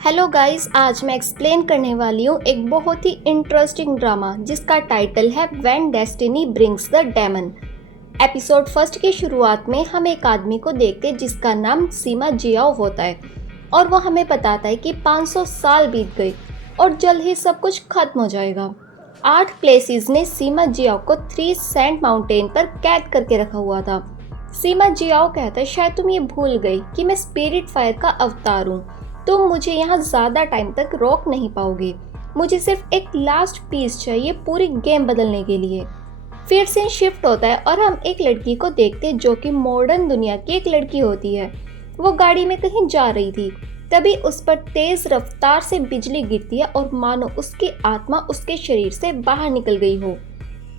Hello guys, आज मैं explain करने वाली हूँ एक बहुत ही इंटरेस्टिंग ड्रामा जिसका टाइटल है when destiny brings the demon. Episode first की शुरुआत में हम एक आदमी को देखते हैं जिसका नाम सीमा जियाओ होता है और वो हमें बताता है कि 500 साल बीत गए और जल्द ही सब कुछ खत्म हो जाएगा। 8 प्लेसेस ने सीमा जियाओ को 3 सैंड माउंटेन पर कैद करके रखा हुआ था। सीमा जियाओ कहता है, शायद तुम ये भूल गई कि मैं स्पिरिट फायर का अवतार हूँ। तुम मुझे यहाँ ज़्यादा टाइम तक रोक नहीं पाओगे। मुझे सिर्फ एक लास्ट पीस चाहिए पूरी गेम बदलने के लिए। फिर सीन शिफ्ट होता है और हम एक लड़की को देखते हैं जो कि मॉडर्न दुनिया की एक लड़की होती है। वो गाड़ी में कहीं जा रही थी, तभी उस पर तेज रफ्तार से बिजली गिरती है और मानो उसकी आत्मा उसके शरीर से बाहर निकल गई हो।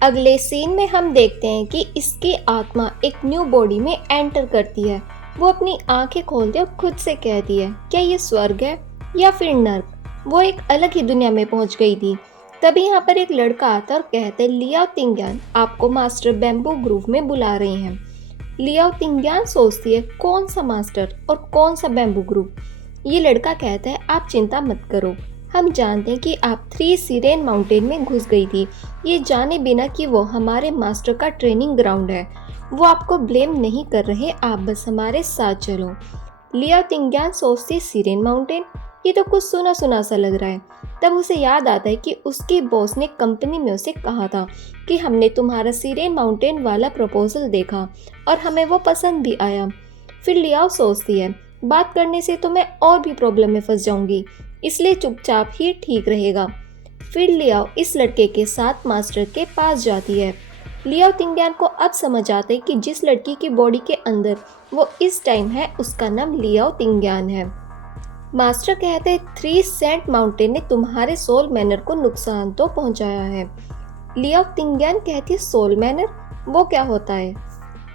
अगले सीन में हम देखते हैं कि इसकी आत्मा एक न्यू बॉडी में एंटर करती है। वो अपनी आंखें खोलती है और खुद से कहती है, क्या ये स्वर्ग है या फिर नर्क। वो एक अलग ही दुनिया में पहुंच गई थी। तभी यहाँ पर एक लड़का आता है और कहते हैं, लियाओ तिंग्यान आपको मास्टर बैम्बू ग्रूव में बुला रहे हैं। लियाओ तिंग्यान सोचती है, कौन सा मास्टर और कौन सा बैम्बू ग्रूव। ये लड़का कहता है, आप चिंता मत करो, हम जानते हैं कि आप 3 सिरेन माउंटेन में घुस गई थी, ये जाने बिना कि वो हमारे मास्टर का ट्रेनिंग ग्राउंड है। वो आपको ब्लेम नहीं कर रहे, आप बस हमारे साथ चलो। लियाओ तिंग्यान सोचती, सिरेन माउंटेन, ये तो कुछ सुना सुना सा लग रहा है। तब उसे याद आता है कि उसकी बॉस ने कंपनी में उसे कहा था कि हमने तुम्हारा सिरेन माउंटेन वाला प्रपोजल देखा और हमें वो पसंद भी आया। फिर लियाओ सोचती है, बात करने से तो मैं और भी प्रॉब्लम में फंस जाऊंगी, इसलिए चुपचाप ही ठीक रहेगा। फिर लियाओ इस लड़के के साथ मास्टर के पास जाती है। लियाओ तिंग्यान को अब समझ आता है कि जिस लड़की की बॉडी के अंदर वो इस टाइम है उसका नाम लियाओ तिंग्यान है। मास्टर कहते हैं, 3 सेंट माउंटेन ने तुम्हारे सोल मैनर को नुकसान तो पहुंचाया है। लियाओ तिंग्यान कहती है, सोल मैनर वो क्या होता है।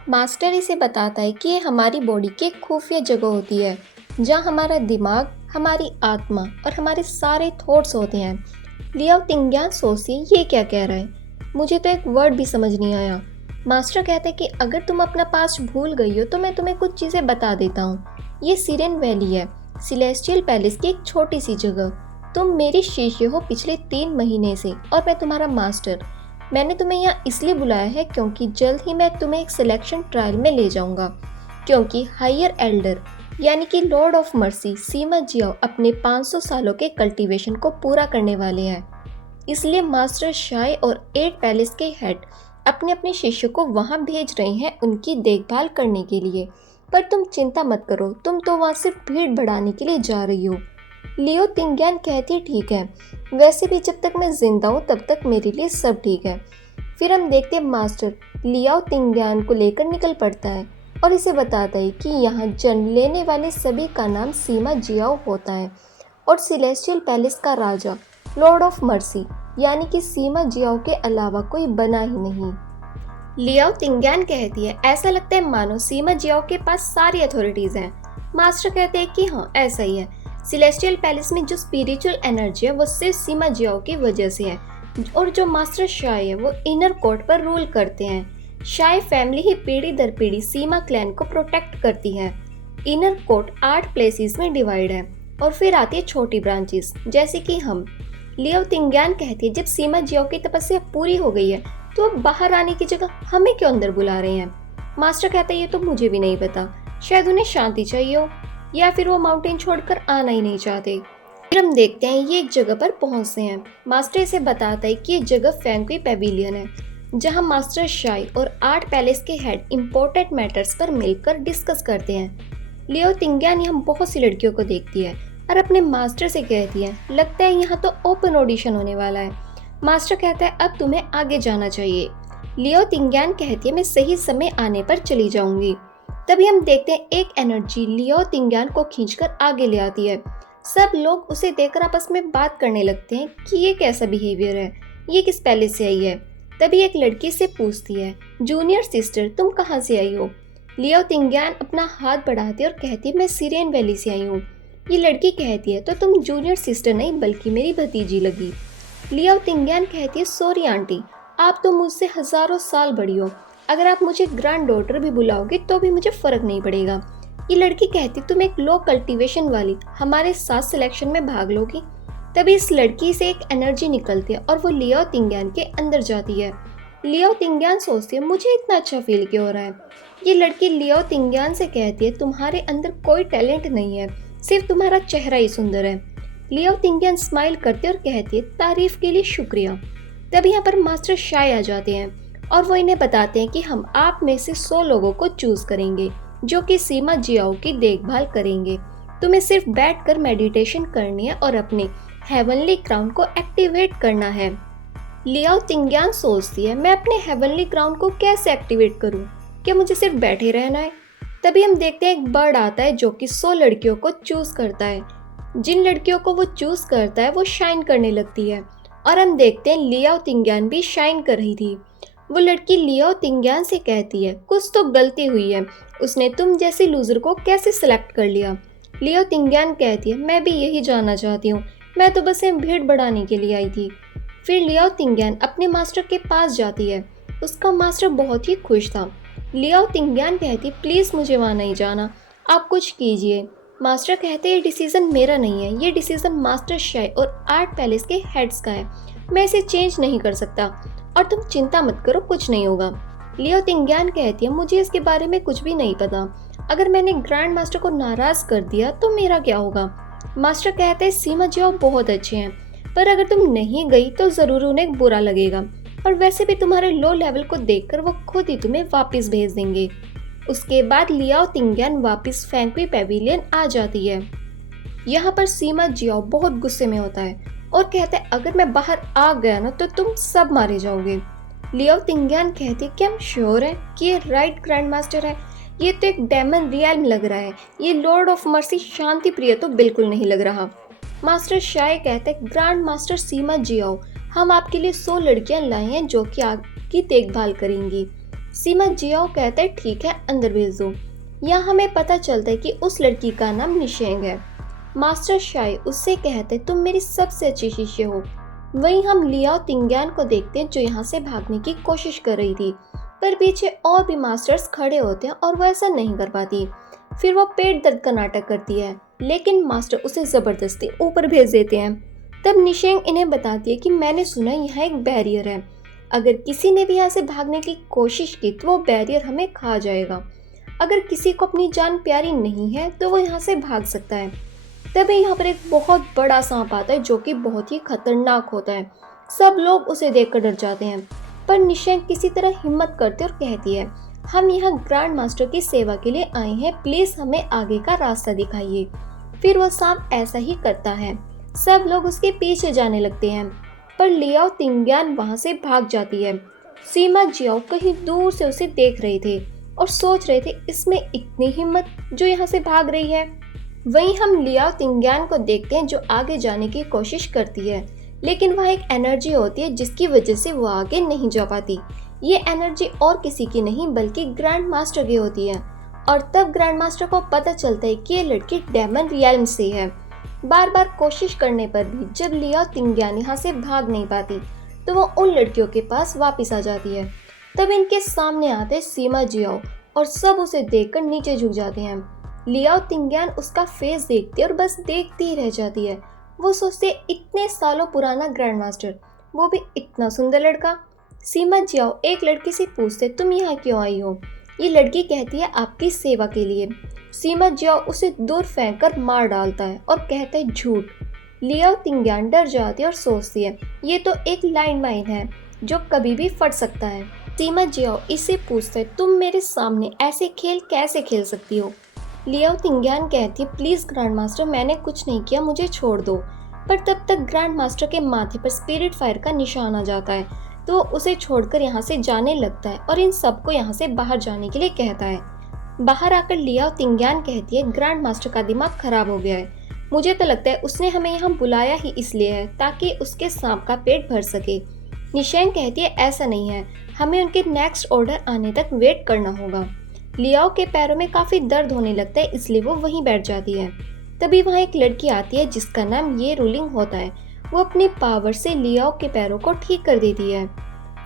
मास्टर इसे बताता है कि ये हमारी बॉडी की एक खुफिया जगह होती है जहाँ हमारा दिमाग, हमारी आत्मा और हमारे सारे थॉट्स होते हैं। लियाओ तिंग्यान सोचती है, ये क्या कह रहा है, मुझे तो एक वर्ड भी समझ नहीं आया। मास्टर कहते हैं कि अगर तुम अपना पास्ट भूल गई हो तो मैं तुम्हें कुछ चीज़ें बता देता हूँ। ये सिरेन वैली है, सिलेस्टियल पैलेस की एक छोटी सी जगह। तुम मेरी शिष्य हो पिछले 3 महीने से और मैं तुम्हारा मास्टर। मैंने तुम्हें यहाँ इसलिए बुलाया है क्योंकि जल्द ही मैं तुम्हें एक सिलेक्शन ट्रायल में ले जाऊँगा, क्योंकि हायर एल्डर यानी कि लॉर्ड ऑफ मर्सी सीमा जियाओ अपने 500 सालों के कल्टीवेशन को पूरा करने वाले हैं। इसलिए मास्टर शाय और 8 पैलेस के हेड अपने अपने शिष्य को वहां भेज रहे हैं उनकी देखभाल करने के लिए। पर तुम चिंता मत करो, तुम तो वहां सिर्फ भीड़ बढ़ाने के लिए जा रही हो। लियो तिंग्यान कहती है, ठीक है, वैसे भी जब तक मैं जिंदा हूँ तब तक मेरे लिए सब ठीक है। फिर हम देखते हैं मास्टर लियाओ तिंग्यान को लेकर निकल पड़ता है और इसे बताता है कि यहाँ जन्म लेने वाले सभी का नाम सीमा जियाओ होता है और सिलेस्टियल पैलेस का राजा लॉर्ड ऑफ मर्सी यानी कि सीमा जियाओ के अलावा कोई बना ही नहीं। लियाओ तिंग्यान कहती है, ऐसा लगता है मानो सीमा जियाओ के पास सारी अथॉरिटीज हैं। मास्टर कहते हैं कि हाँ ऐसा ही है, सिलेस्टियल पैलेस में जो स्पिरिचुअल एनर्जी है वो सिर्फ सीमा जियाओ की वजह से है और जो मास्टर शाय है वो इनर कोर्ट पर रूल करते हैं। शाय फैमिली ही पीढ़ी दर पीढ़ी सीमा क्लैन को प्रोटेक्ट करती है। इनर कोर्ट 8 प्लेसेस में डिवाइड है और फिर आती है छोटी ब्रांचेस जैसे कि हम। लियाओ तिंग्यान कहती है, जब सीमा जियाओ की तपस्या पूरी हो गई है तो अब बाहर आने की जगह हमें क्यों अंदर बुला रहे हैं। मास्टर कहता है, ये तो मुझे भी नहीं पता, शायद उन्हें शांति चाहिए हो या फिर वो माउंटेन छोड़कर आना ही नहीं चाहते। फिर हम देखते हैं ये एक जगह पर पहुंचते हैं। मास्टर इसे बताता है कि ये जगह फैंक्वी पेविलियन है जहां मास्टर शाय और 8 पैलेस के हेड इम्पोर्टेंट मैटर्स पर मिलकर डिस्कस करते हैं। लियो तिंग्यान यहाँ बहुत सी लड़कियों को देखती है और अपने मास्टर से कहती है, लगता है यहाँ तो ओपन ऑडिशन होने वाला है। मास्टर कहता है, अब तुम्हें आगे जाना चाहिए। लियो तिंग्यान कहती है, मैं सही समय आने पर चली जाऊंगी। तभी हम देखते हैं एक एनर्जी लियो तिंग्यान को खींचकर आगे ले आती है। सब लोग उसे देखकर आपस में बात करने लगते हैं कि ये कैसा बिहेवियर है, ये किस पैलेस से आई है। तभी एक लड़की से पूछती है, जूनियर सिस्टर तुम कहाँ से आई हो। लियो तिंग्यान अपना हाथ बढ़ाती है और कहती है, मैं सिरेन वैली से आई हूँ। ये लड़की कहती है, तो तुम जूनियर सिस्टर नहीं बल्कि मेरी भतीजी लगी। लियाओ तिंग्यान कहती है, सॉरी आंटी, आप तो मुझसे हजारों साल बड़ी हो, अगर आप मुझे ग्रैंड डॉटर भी बुलाओगे तो भी मुझे फर्क नहीं पड़ेगा। ये लड़की कहती तुम एक लो कल्टीवेशन वाली हमारे साथ सिलेक्शन में भाग लोगी। तभी इस लड़की से एक एनर्जी निकलती है और वो लियाओ तिंग्यान के अंदर जाती है। लियाओ तिंग्यान सोचती है मुझे इतना अच्छा फील क्यों हो रहा है। ये लड़की लियाओ तिंग्यान से कहती है तुम्हारे अंदर कोई टैलेंट नहीं है, सिर्फ तुम्हारा चेहरा ही सुंदर है। लियाओ तिंग्यान स्माइल करती है और कहती है तारीफ के लिए शुक्रिया। तब यहाँ पर मास्टर शाय आ जाते हैं और वो इन्हें बताते हैं कि हम आप में से 100 लोगों को चूज करेंगे जो कि सीमा जियाओ की देखभाल करेंगे। तुम्हें सिर्फ बैठकर मेडिटेशन करनी है और अपने हेवनली क्राउन को एक्टिवेट करना है। लियाओ तिंग्यान सोचती है मैं अपने हेवनली क्राउन को कैसे एक्टिवेट करूं? क्या मुझे सिर्फ बैठे रहना है? तभी हम देखते हैं एक बर्ड आता है जो कि 100 लड़कियों को चूज करता है। जिन लड़कियों को वो चूज करता है वो शाइन करने लगती है और हम देखते हैं लियाओ तिंग्यान भी शाइन कर रही थी। वो लड़की लियाओ तिंग्यान से कहती है कुछ तो गलती हुई है, उसने तुम जैसे लूजर को कैसे सिलेक्ट कर लिया? लियाओ तिंग्यान कहती है मैं भी यही जानना चाहती हूँ, मैं तो बस भीड़ बढ़ाने के लिए आई थी। फिर लियाओ तिंग्यान अपने मास्टर के पास जाती है। उसका मास्टर बहुत ही खुश था। लियाओ तिंग्यान कहती प्लीज़ मुझे वहाँ नहीं जाना, आप कुछ कीजिए। मास्टर कहते ये डिसीज़न मेरा नहीं है, ये डिसीज़न मास्टर शाय और आर्ट पैलेस के हेड्स का है, मैं इसे चेंज नहीं कर सकता और तुम चिंता मत करो, कुछ नहीं होगा। लियाओ तिंग्यान कहती है मुझे इसके बारे में कुछ भी नहीं पता, अगर मैंने ग्रैंड मास्टर को नाराज कर दिया तो मेरा क्या होगा? मास्टर कहते हैं सीमा जियाओ बहुत अच्छे हैं, पर अगर तुम नहीं गई तो ज़रूर उन्हें बुरा लगेगा और वैसे भी तुम्हारे लो लेवल को देखकर वो खुद ही तुम्हें वापस भेज देंगे। उसके बाद लियाओ तिंग्यान वापस फैंक्वी पेविलियन आ जाती है। यहाँ पर सीमा जियाओ बहुत गुस्से में होता है और कहता है अगर मैं बाहर आ गया ना तो तुम सब मारे जाओगे। लियाओ तिंग्यान कहती क्या हम श्योर है कि ये राइट ग्रैंड मास्टर है? ये तो एक डेमन रियल्म लग रहा है, ये लॉर्ड ऑफ मर्सी शांति प्रिय तो बिल्कुल नहीं लग रहा। मास्टर शाय कहते हैं ग्रैंड मास्टर सीमा जियाओ हम आपके लिए 100 लड़कियां लाई हैं जो कि आपकी देखभाल करेंगी। सीमा जियाओ कहते हैं ठीक है अंदर भेज दो। यहाँ हमें पता चलता है कि उस लड़की का नाम निशेंग है। मास्टर शाय उससे कहते तुम मेरी सबसे अच्छी शिष्य हो। वहीं हम लियाओ तिंग्यान को देखते हैं जो यहाँ से भागने की कोशिश कर रही थी, पर पीछे और भी मास्टर्स खड़े होते हैं और वो ऐसा नहीं कर पाती। फिर वो पेट दर्द का नाटक करती है लेकिन मास्टर उसे ज़बरदस्ती ऊपर भेज देते हैं। तब निशेंग इन्हें बताती है कि मैंने सुना यहाँ एक बैरियर है, अगर किसी ने भी यहाँ से भागने की कोशिश की तो वो बैरियर हमें खा जाएगा। अगर किसी को अपनी जान प्यारी नहीं है तो वो यहाँ से भाग सकता है। तभी यहाँ पर एक बहुत बड़ा सांप आता है जो कि बहुत ही खतरनाक होता है। सब लोग उसे देखकर डर जाते हैं, पर निशेंग किसी तरह हिम्मत करती और कहती है हम यहाँ ग्रैंड मास्टर की सेवा के लिए आए हैं, प्लीज हमें आगे का रास्ता दिखाइए। फिर वो सांप ऐसा ही करता है, सब लोग उसके पीछे जाने लगते हैं, पर लियाओ तिंग्यान वहाँ से भाग जाती है। सीमा जियाओ कहीं दूर से उसे देख रहे थे और सोच रहे थे इसमें इतनी हिम्मत जो यहाँ से भाग रही है। वहीं हम लियाओ तिंग्यान को देखते हैं जो आगे जाने की कोशिश करती है, लेकिन वहाँ एक एनर्जी होती है जिसकी वजह से वो आगे नहीं जा पाती। ये एनर्जी और किसी की नहीं बल्कि ग्रैंड मास्टर की होती है और तब ग्रैंड मास्टर को पता चलता है कि ये लड़की डेमन रियल्म से है। बार बार कोशिश करने पर भी जब लियाओ तिंग्यान यहाँ से भाग नहीं पाती तो वो उन लड़कियों के पास वापस आ जाती है। तब इनके सामने आते सीमा जियाओ और सब उसे देखकर नीचे झुक जाते हैं। लियाओ तिंग्यान उसका फेस देखती है और बस देखती ही रह जाती है। वो सोचते इतने सालों पुराना ग्रैंड मास्टर, वो भी इतना सुंदर लड़का। सीमा जियाओ एक लड़की से पूछते तुम यहाँ क्यों आई हो? ये लड़की कहती है आपकी सेवा के लिए। सीमा जियाओ उसे दूर फेंक कर मार डालता है और कहता है झूठ। लियाओ तिंग्यान डर जाती है और सोचती है ये तो एक लाइन माइन है जो कभी भी फट सकता है। सीमा जियाओ इससे पूछते तुम मेरे सामने ऐसे खेल कैसे खेल सकती हो? लियाओ तिंग्यान कहती है प्लीज़ ग्रैंड मास्टर मैंने कुछ नहीं किया, मुझे छोड़ दो। पर तब तक ग्रैंड मास्टर के माथे पर स्पिरिट फायर का निशान आ जाता है तो उसे छोड़कर यहाँ से जाने लगता है और इन सबको यहाँ से बाहर जाने के लिए कहता है। बाहर आकर लियाओ तिंग्यान कहती है ग्रैंड मास्टर का दिमाग खराब हो गया है, मुझे तो लगता है उसने हमें यहाँ बुलाया ही इसलिए है ताकि उसके सांप का पेट भर सके। निशेंग कहती है ऐसा नहीं है, हमें उनके नेक्स्ट ऑर्डर आने तक वेट करना होगा। लियाओ के पैरों में काफ़ी दर्द होने लगता है इसलिए वो वहीं बैठ जाती है। तभी वहाँ एक लड़की आती है जिसका नाम ये रूलिंग होता है। वो अपनी पावर से लियाओ के पैरों को ठीक कर देती है।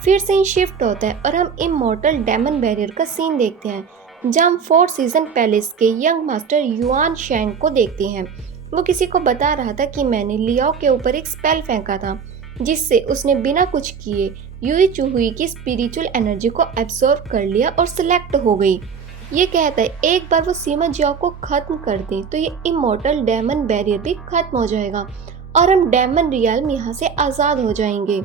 फिर सीन शिफ्ट होता है और हम इमॉर्टल डेमन बैरियर का सीन देखते हैं जहाँ हम 4 सीजन पैलेस के यंग मास्टर युआन शैंग को देखते हैं। वो किसी को बता रहा था कि मैंने लियाओ के ऊपर एक स्पेल फेंका था, जिससे उसने बिना कुछ किए यूई चुहुई की स्पिरिचुअल एनर्जी को एब्सॉर्ब कर लिया और सिलेक्ट हो गई। ये कहता है एक बार वो सीमा जियाओ को खत्म कर दे तो ये इमोर्टल डेमन बैरियर भी खत्म हो जाएगा और हम डेमन रियल्म यहाँ से आज़ाद हो जाएंगे।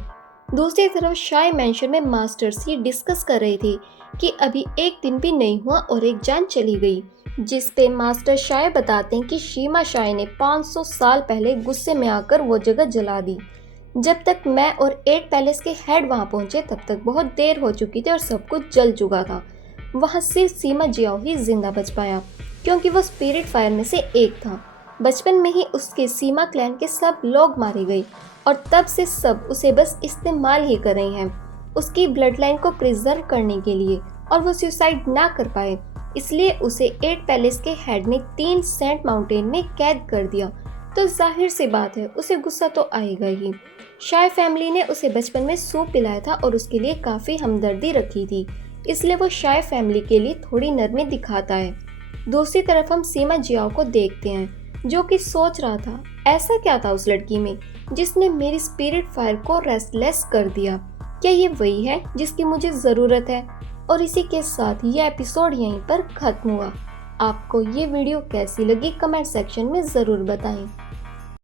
दूसरी तरफ शाय मैंशन में मास्टर्स ये डिस्कस कर रहे थे कि अभी एक दिन भी नहीं हुआ और एक जान चली गई, जिस पे मास्टर शाय बताते हैं कि शीमा शाय ने 500 साल पहले गुस्से में आकर वो जगह जला दी। जब तक मैं और 8 पैलेस के हेड वहां पहुंचे तब तक बहुत देर हो चुकी थी और सब कुछ जल चुका था। वहां सिर्फ सीमा जियाओ ही जिंदा बच पाया क्योंकि वो स्पिरिट फायर में से एक था। बचपन में ही उसके सीमा क्लैन के सब लोग मारे गए और तब से सब उसे बस इस्तेमाल ही कर रहे हैं उसकी ब्लड लाइन को प्रिजर्व करने के लिए, और वो सुसाइड ना कर पाए इसलिए उसे 8 पैलेस के हेड ने 3 सेंट माउंटेन में कैद कर दिया। तो जाहिर सी बात है उसे गुस्सा तो आएगा ही। शाय फैमिली ने उसे बचपन में सूप पिलाया था और उसके लिए काफ़ी हमदर्दी रखी थी, इसलिए वो शाय फैमिली के लिए थोड़ी नरमी दिखाता है। दूसरी तरफ हम सीमा जियाओ को देखते हैं जो कि सोच रहा था ऐसा क्या था उस लड़की में जिसने मेरी स्पिरिट फायर को रेस्टलेस कर दिया। क्या ये वही है जिसकी मुझे ज़रूरत है? और इसी के साथ ये एपिसोड यहीं पर खत्म हुआ। आपको ये वीडियो कैसी लगी कमेंट सेक्शन में ज़रूर बताएं।